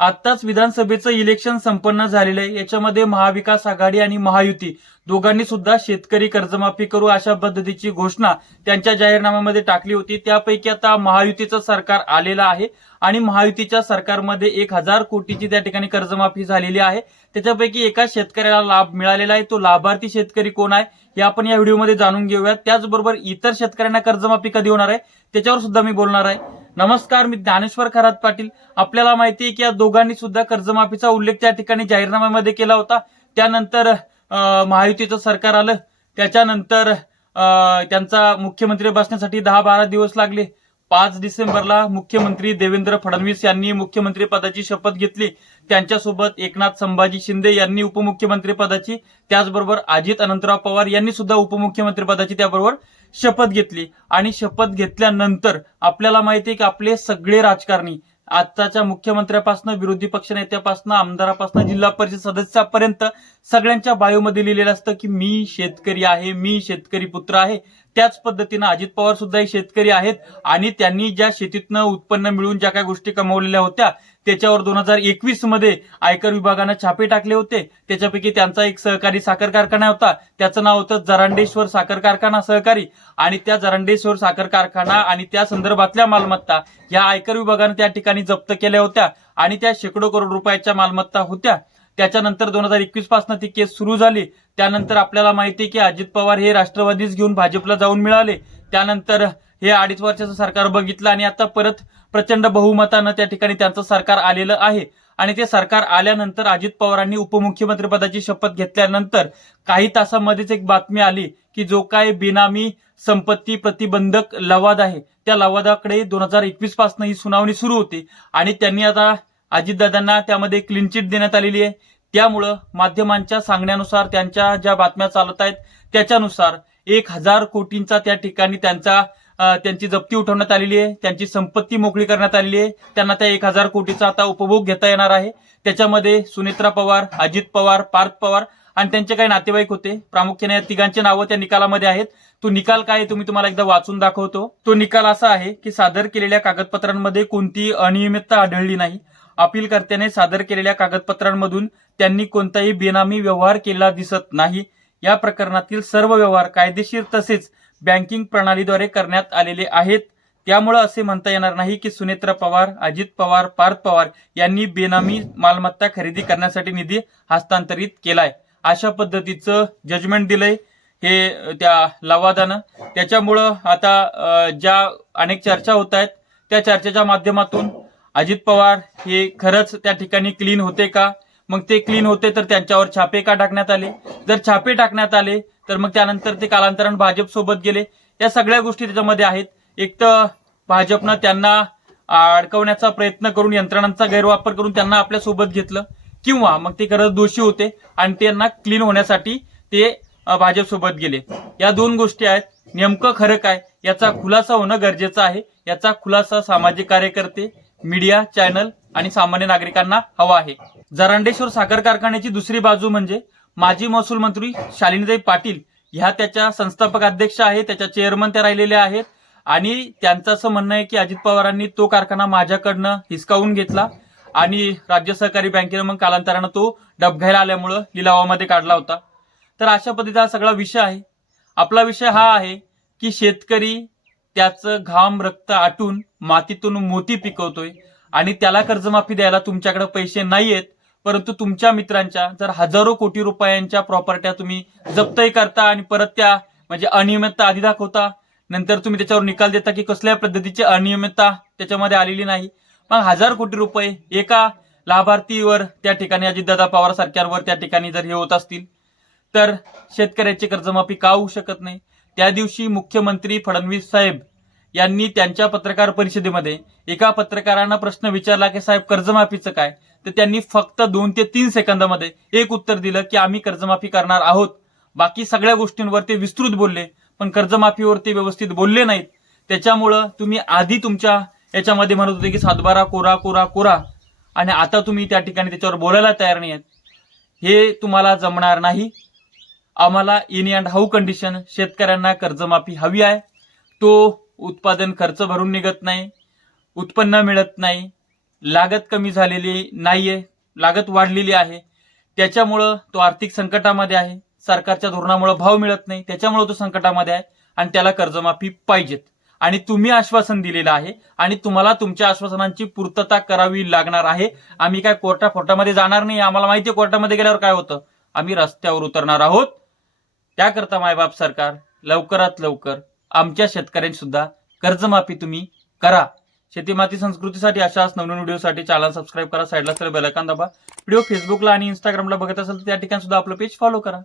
आत्ताच विधानसभेचं इलेक्शन संपन्न झालेलं आहे. याच्यामध्ये महाविकास आघाडी आणि महायुती दोघांनी सुद्धा शेतकरी कर्जमाफी करू अशा पद्धतीची घोषणा त्यांच्या जाहीरनाम्यामध्ये टाकली होती. त्यापैकी आता महायुतीचं सरकार आलेलं आहे आणि महायुतीच्या सरकारमध्ये एक हजार कोटीची त्या ठिकाणी कर्जमाफी झालेली आहे. त्याच्यापैकी एका शेतकऱ्याला लाभ मिळालेला आहे. तो लाभार्थी शेतकरी कोण आहे हे आपण या व्हिडिओमध्ये जाणून घेऊयात. त्याचबरोबर इतर शेतकऱ्यांना कर्जमाफी कधी होणार आहे? त्याच्यावर सुद्धा मी बोलणार आहे. नमस्कार मी ज्ञानेश्वर खरात पाटील. आपल्याला माहिती आहे की या दोघांनी सुद्धा कर्जमाफीचा उल्लेख त्या ठिकाणी जाहीरनाम्यामध्ये केला होता त्यानंतर महायुतीचं सरकार आलं. त्याच्यानंतर अं, त्यांचा मुख्यमंत्री बसण्यासाठी दहा बारा दिवस लागले. पाच डिसेंबरला मुख्यमंत्री देवेंद्र फडणवीस यांनी मुख्यमंत्री पदाची शपथ घेतली. त्यांच्यासोबत एकनाथ संभाजी शिंदे यांनी उपमुख्यमंत्री पदाची त्याचबरोबर अजित अनंतराव पवार यांनी सुद्धा उपमुख्यमंत्री पदाची त्याबरोबर शपथ घेतली. आणि शपथ घेतल्यानंतर आपल्याला माहिती आहे की आपले सगळे राजकारणी आताच्या मुख्यमंत्र्यापासून विरोधी पक्षनेत्यापासून आमदारापासून जिल्हा परिषद सदस्यापर्यंत सगळ्यांच्या बायोमध्ये लिहिलेलं असतं की मी शेतकरी आहे मी शेतकरी पुत्र आहे. त्याच पद्धतीनं अजित पवार सुद्धा एक शेतकरी आहेत आणि त्यांनी ज्या शेतीतनं उत्पन्न मिळून ज्या काही गोष्टी कमावलेल्या होत्या त्याच्यावर दोन हजार एकवीसमध्ये आयकर विभागानं छापे टाकले होते. त्याच्यापैकी त्यांचा एक सहकारी साखर कारखाना होता. त्याचं नाव होतं जरांडेश्वर साखर कारखाना सहकारी. आणि त्या जरांडेश्वर साखर कारखाना आणि त्या संदर्भातल्या मालमत्ता या आयकर विभागानं त्या ठिकाणी जप्त केल्या होत्या. आणि त्या शेकडो करोड रुपयाच्या मालमत्ता होत्या. त्याच्यानंतर दोन हजार एकवीसपासून ती केस सुरू झाली. त्यानंतर आपल्याला माहिती आहे की अजित पवार हे राष्ट्रवादीच घेऊन भाजपला जाऊन मिळाले. त्यानंतर हे अडीच वर्षाचं सरकार बघितलं आणि आता परत प्रचंड बहुमतानं त्या ठिकाणी त्यांचं सरकार आलेलं आहे. आणि ते सरकार आल्यानंतर अजित पवारांनी उपमुख्यमंत्रीपदाची शपथ घेतल्यानंतर काही तासामध्येच एक बातमी आली की जो काय बेनामी संपत्ती प्रतिबंधक लवाद आहे. त्या लवादाकडे दोन हजार एकवीसपासून ही सुनावणी सुरू होती. आणि त्यांनी आता अजितदादांना त्यामध्ये क्लीन चिट देण्यात आलेली आहे. त्यामुळं माध्यमांच्या सांगण्यानुसार त्यांच्या ज्या बातम्या चालत आहेत त्याच्यानुसार एक हजार कोटींचा त्या ठिकाणी त्यांचा त्यांची जप्ती उठवण्यात आलेली आहे. त्यांची संपत्ती मोकळी करण्यात आलेली आहे. त्यांना त्या एक हजार कोटीचा आता उपभोग घेता येणार आहे. त्याच्यामध्ये सुनेत्रा पवार अजित पवार पार्थ पवार आणि त्यांचे काही नातेवाईक होते. प्रामुख्याने या तिघांची नावं त्या निकालामध्ये आहेत. तो निकाल काय तुम्ही तुम्हाला एकदा वाचून दाखवतो. तो निकाल असा आहे की सादर केलेल्या कागदपत्रांमध्ये कोणतीही अनियमितता आढळली नाही. अपीलकर्त्याने सादर केलेल्या कागदपत्रांमधून त्यांनी कोणताही बेनामी व्यवहार केलेला दिसत नाही. या प्रकरणातील सर्व व्यवहार कायदेशीर तसेच बँकिंग प्रणालीद्वारे करण्यात आलेले आहेत. त्यामुळे असे म्हणता येणार नाही की सुनेत्रा पवार अजित पवार पार्थ पवार यांनी बेनामी मालमत्ता खरेदी करण्यासाठी निधी हस्तांतरित केलाय. अशा पद्धतीचं जजमेंट दिलंय हे त्या लवादानं. त्याच्यामुळं आता ज्या अनेक चर्चा होत आहेत त्या चर्चेच्या माध्यमातून अजित पवार हे खरंच त्या ठिकाणी क्लीन होते का? मग ते क्लीन होते तर त्यांच्यावर छापे का टाकण्यात आले? जर छापे टाकण्यात आले तर मग त्यानंतर ते कालांतरानं भाजप सोबत गेले. या सगळ्या गोष्टी त्याच्यामध्ये आहेत. एक तर भाजपनं त्यांना अडकवण्याचा प्रयत्न करून यंत्रणांचा गैरवापर करून त्यांना आपल्यासोबत घेतलं. किंवा मग ते खरंच दोषी होते आणि त्यांना क्लीन होण्यासाठी ते भाजप सोबत गेले. या दोन गोष्टी आहेत. नेमकं खरं काय? याचा खुलासा होणं गरजेचं आहे. याचा खुलासा सामाजिक कार्यकर्ते मीडिया चॅनल आणि सामान्य नागरिकांना हवा आहे. जरांडेश्वर साखर कारखान्याची दुसरी बाजू म्हणजे माजी महसूल मंत्री शालिनीताई पाटील ह्या त्याच्या संस्थापक अध्यक्ष आहेत त्याच्या चेअरमन त्या राहिलेल्या आहेत आणि त्यांचं असं म्हणणं आहे की अजित पवारांनी तो कारखाना माझ्याकडनं हिसकावून घेतला आणि राज्य सहकारी बँकेनं मग कालांतरानं तो डबघायला आल्यामुळं लिलावामध्ये काढला होता. तर अशा पद्धतीचा सगळा विषय आहे. आपला विषय हा आहे की शेतकरी त्याचं घाम रक्त आटून मातीतून मोती पिकवतोय. आणि त्याला कर्जमाफी द्यायला तुमच्याकडे पैसे नाहीयेत परंतु तुमच्या मित्रांच्या जर हजारो कोटी रुपयांच्या प्रॉपर्ट्या तुम्ही जप्तही करता आणि परत त्या म्हणजे अनियमितता आधी दाखवता नंतर तुम्ही त्याच्यावर निकाल देता की कसल्या पद्धतीची अनियमितता त्याच्यामध्ये आलेली नाही. मग हजार कोटी रुपये एका लाभार्थीवर त्या ठिकाणी अजितदादा पवार सरकारवर त्या ठिकाणी जर हे होत असतील तर शेतकऱ्याची कर्जमाफी का होऊ शकत नाही? त्या दिवशी मुख्यमंत्री फडणवीस साहेब यांनी त्यांच्या पत्रकार परिषदेमध्ये एका पत्रकारांना प्रश्न विचारला की साहेब कर्जमाफीचं काय? तर त्यांनी फक्त दोन ते तीन सेकंदामध्ये एक उत्तर दिलं की आम्ही कर्जमाफी करणार आहोत. बाकी सगळ्या गोष्टींवर ते विस्तृत बोलले पण कर्जमाफीवर ते व्यवस्थित बोलले नाहीत. त्याच्यामुळं तुम्ही आधी तुमच्या याच्यामध्ये म्हणत होते की सातबारा कोरा कोरा कोरा. आणि आता तुम्ही त्या ठिकाणी त्याच्यावर बोलायला तयार नाही आहेत. हे तुम्हाला जमणार नाही. आम्हाला इन अँड हाऊ कंडिशन शेतकऱ्यांना कर्जमाफी हवी आहे. तो उत्पादन खर्च भरून निघत नाही उत्पन्न मिळत नाही लागत कमी झालेली नाही आहे लागत वाढलेली आहे. त्याच्यामुळं तो आर्थिक संकटामध्ये आहे. सरकारच्या धोरणामुळे भाव मिळत नाही. त्याच्यामुळे तो संकटामध्ये आहे आणि त्याला कर्जमाफी पाहिजेत. आणि तुम्ही आश्वासन दिलेलं आहे आणि तुम्हाला तुमच्या आश्वासनांची पूर्तता करावी लागणार आहे. आम्ही काय कोर्टा फोर्टामध्ये जाणार नाही? आम्हाला माहिती आहे कोर्टामध्ये गेल्यावर काय होतं? आम्ही रस्त्यावर उतरणार आहोत. त्याकरता मायबाप सरकार लवकरात लवकर आमच्या शेतकऱ्यांनी सुद्धा कर्जमाफी तुम्ही करा. शेती माती संस्कृतीसाठी अशाच नवनवीन व्हिडिओसाठी चॅनल सबस्क्राईब करा. साईडला असलेलं बेलायकॉन दाबा. व्हिडिओ फेसबुकला आणि इंस्टाग्रामला बघत असेल तर त्या ठिकाणी सुद्धा आपलं पेज फॉलो करा.